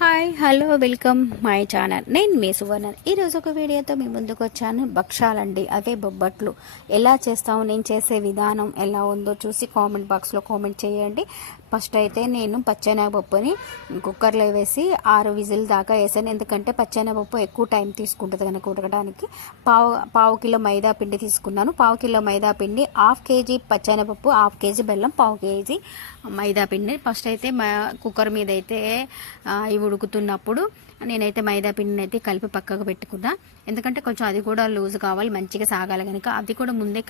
Hi hello welcome my channel. నేను మీ సువర్ణ. ఈరోజు ఒక వీడియోతో మీ ముందుకు వచ్చాను. భక్షాలండి, అదే బొబ్బట్లు. ఎలా చేస్తాము, నేను చేసే విధానం ఎలా ఉందో చూసి కామెంట్ బాక్స్లో కామెంట్ చేయండి. ఫస్ట్ అయితే నేను పచ్చెనగపప్పుని కుక్కర్లో వేసి 6 విజిల్ దాకా వేసాను. ఎందుకంటే పచ్చెనగపప్పు ఎక్కువ టైం తీసుకుంటుంది కనుక ఉడకడానికి. పావు కిలో మైదా పిండి తీసుకున్నాను. పావు కిలో మైదా పిండి, 1/2 కేజీ పచ్చెనగపప్పు, 1/2 కేజీ బెల్లం, పావు కేజీ మైదా పిండి. ఫస్ట్ అయితే కుక్కర్ మీద అయితే ఇవి ఉడుకుతున్నప్పుడు నేనైతే మైదా పిండిని అయితే కలిపి పక్కకు పెట్టుకున్నా. ఎందుకంటే కొంచెం అది కూడా లూజ్ కావాలి, మంచిగా సాగాలి కనుక అది కూడా ముందే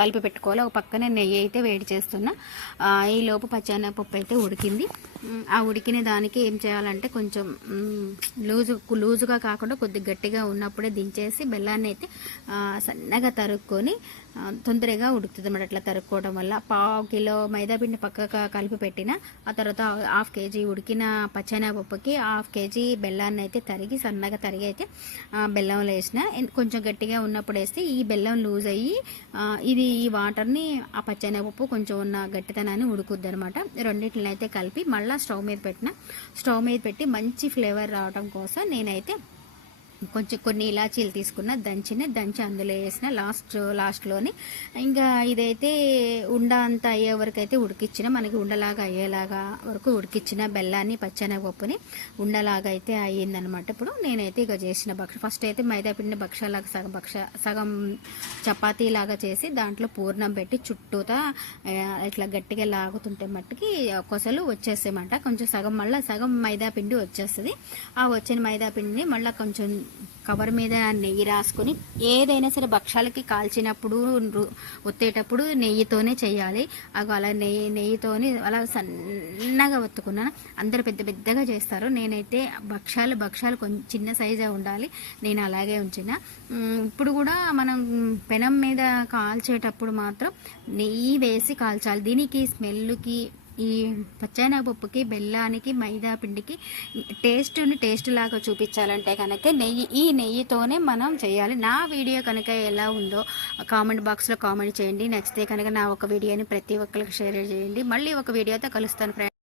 కలిపి పెట్టుకోవాలి. ఒక పక్కనే నెయ్యి అయితే వేడి చేస్తున్నా. ఈ లోపు పచ్చెనగపప్పు అయితే ఉడికింది. ఆ ఉడికిన దానికి ఏం చేయాలంటే కొంచెం లూజుగా కాకుండా కొద్దిగా గట్టిగా ఉన్నప్పుడే దించేసి బెల్లాన్ని అయితే సన్నగా తరుక్కొని తొందరగా ఉడుకుతుంది అన్నమాట. అట్లా తరుక్కోవడం వల్ల పావు కిలో మైదా పిండి పక్కగా కలిపి పెట్టిన. ఆ తర్వాత 1/2 కేజీ ఉడికిన పచ్చెనగపప్పుకి 1/2 కేజీ బెల్లాన్ని అయితే తరిగి సన్నగా తరిగి అయితే బెల్లంలో వేసిన. కొంచెం గట్టిగా ఉన్నప్పుడు వేస్తే ఈ బెల్లం లూజ్ అయ్యి ఈ వాటర్ని ఆ పచ్చెనగపప్పు కొంచెం ఉన్న గట్టితనాన్ని ఉడుకుద్ది అనమాట. రెండింటిని అయితే కలిపి మళ్ళీ స్టవ్ మీద పెట్టి మంచి ఫ్లేవర్ రావడం కోసం నేనైతే కొన్ని ఇలాచీలు తీసుకున్న, దంచి అందులో వేసిన లాస్ట్లోని. ఇంకా ఇదైతే ఉండ అంతా అయ్యే వరకు అయితే ఉడికిచ్చిన, మనకి ఉండలాగా అయ్యేలాగా వరకు ఉడికిచ్చిన బెల్లాన్ని పచ్చెనగపప్పుని ఉండలాగా అయితే అయ్యిందనమాట. ఇప్పుడు నేనైతే ఇక చేసిన ఫస్ట్ అయితే మైదాపిండిని భక్షాలాగా సగం చపాతీలాగా చేసి దాంట్లో పూర్ణం పెట్టి చుట్టూతా ఇట్లా గట్టిగా లాగుతుంటే మట్టుకి కొసలు వచ్చేసేమాట. కొంచెం సగం మైదాపిండి వచ్చేస్తుంది. ఆ వచ్చిన మైదాపిండిని మళ్ళీ కొంచెం కవర్ మీద నెయ్యి రాసుకొని, ఏదైనా సరే భక్షాలకి కాల్చినప్పుడు ఒత్తేటప్పుడు నెయ్యితోనే చేయాలి. అలా నెయ్యితోని అలా సన్నగా ఒత్తుకున్నాను. అందరూ పెద్దగా చేస్తారు. నేనైతే భక్షాలు కొంచెం చిన్న సైజే ఉండాలి, నేను అలాగే ఉంచిన. ఇప్పుడు కూడా మనం పెనం మీద కాల్చేటప్పుడు మాత్రం నెయ్యి వేసి కాల్చాలి. దీనికి స్మెల్కి, ఈ పచ్చెనగపప్పుకి, బెల్లానికి, మైదా పిండికి టేస్ట్ లాగా చూపించాలంటే కనుక ఈ నెయ్యితోనే మనం చేయాలి. నా వీడియో కనుక ఎలా ఉందో కామెంట్ బాక్స్లో కామెంట్ చేయండి. నచ్చితే కనుక నా ఒక వీడియోని ప్రతి ఒక్కరికి షేర్ చేయండి. మళ్ళీ ఒక వీడియోతో కలుస్తాను ఫ్రెండ్స్.